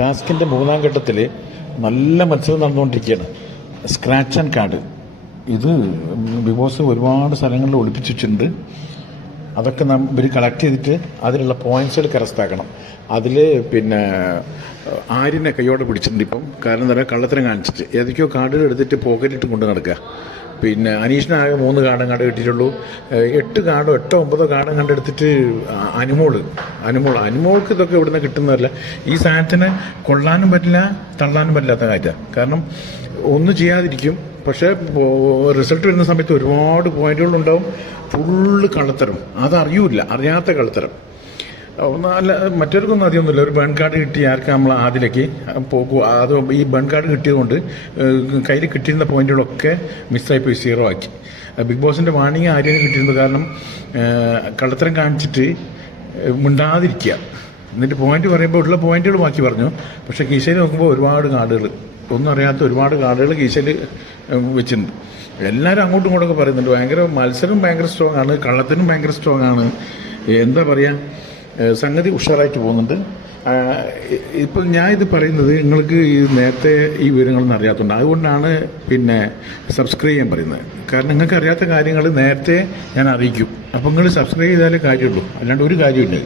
ടാസ്കിൻ്റെ മൂന്നാം ഘട്ടത്തിൽ നല്ല മത്സരം നടന്നുകൊണ്ടിരിക്കുകയാണ്. സ്ക്രാച്ച് ആൻഡ് കാർഡ് ഇത് ബിഗ് ബോസ് ഒരുപാട് സ്ഥലങ്ങളിൽ ഒളിപ്പിച്ച് വെച്ചിട്ടുണ്ട്. അതൊക്കെ ഇവർ കളക്ട് ചെയ്തിട്ട് അതിലുള്ള പോയിന്റ്സുകൾ കരസ്ഥമാക്കണം. അതിൽ പിന്നെ ആര്യനെ കൈയോടെ പിടിച്ചിട്ടുണ്ട് ഇപ്പം. കാരണം എന്താ പറയുക, കള്ളത്തരം കാണിച്ചിട്ട് ഏതൊക്കെയോ കാർഡുകൾ എടുത്തിട്ട് പോക്കറ്റിട്ട് കൊണ്ട് നടക്കുക. പിന്നെ അനീഷിനാകെ 3 കാർഡും കണ്ട് കിട്ടിയിട്ടുള്ളൂ. 8 കാർഡോ 8 9 കാർഡും കണ്ടെടുത്തിട്ട് അനുമോൾക്ക് ഇതൊക്കെ ഇവിടുന്ന് കിട്ടുന്നതല്ല. ഈ സാധനത്തിന് കൊള്ളാനും പറ്റില്ല, തള്ളാനും പറ്റില്ലാത്ത കാര്യമാണ്. കാരണം ഒന്നും ചെയ്യാതിരിക്കും, പക്ഷേ റിസൾട്ട് വരുന്ന സമയത്ത് ഒരുപാട് പോയിന്റുകളുണ്ടാവും. ഫുള്ള് കള്ളത്തരം, അറിയാത്ത കള്ളത്തരം. അല്ല, മറ്റവർക്കൊന്നും അധികമൊന്നുമില്ല. ഒരു ബൺ കാർഡ് കിട്ടി ആർക്കും നമ്മൾ ആദ്യത്തേക്ക് പോകും. അത് ഈ ബൺ കാർഡ് കിട്ടിയതുകൊണ്ട് കയ്യിൽ കിട്ടിയിരുന്ന പോയിന്റുകളൊക്കെ മിസ്സായിപ്പോയി, 0 ആക്കി. ബിഗ് ബോസിൻ്റെ വാണിംഗ് ആര്യന് കിട്ടിയിരുന്നത്. കാരണം കള്ളത്തരം കാണിച്ചിട്ട് മിണ്ടാതിരിക്കുക, എന്നിട്ട് പോയിന്റ് പറയുമ്പോൾ ഉള്ള പോയിന്റുകൾ ബാക്കി പറഞ്ഞു. പക്ഷേ കീശയിൽ നോക്കുമ്പോൾ ഒരുപാട് കാർഡുകൾ, ഒന്നും അറിയാത്ത ഒരുപാട് കാർഡുകൾ കീശയിൽ വെച്ചിട്ടുണ്ട്. എല്ലാവരും അങ്ങോട്ടും ഇങ്ങോട്ടൊക്കെ പറയുന്നുണ്ട്. മത്സരം ഭയങ്കര സ്ട്രോങ് ആണ്, കള്ളത്തിനും ഭയങ്കര സ്ട്രോങ് ആണ്. എന്താ പറയുക, സംഗതി ഉഷാറായിട്ട് പോകുന്നുണ്ട്. ഇപ്പം ഞാൻ ഇത് പറയുന്നത് നിങ്ങൾക്ക് നേരത്തെ ഈ വിവരങ്ങളൊന്നും അറിയാത്തതുകൊണ്ട്, അതുകൊണ്ടാണ് പിന്നെ സബ്സ്ക്രൈബ് ചെയ്യാൻ പറയുന്നത്. കാരണം നിങ്ങൾക്ക് അറിയാത്ത കാര്യങ്ങൾ നേരത്തെ ഞാൻ അറിയിക്കും. അപ്പം നിങ്ങൾ സബ്സ്ക്രൈബ് ചെയ്താലേ കാര്യമുള്ളൂ, അല്ലാണ്ട് ഒരു കാര്യമില്ല.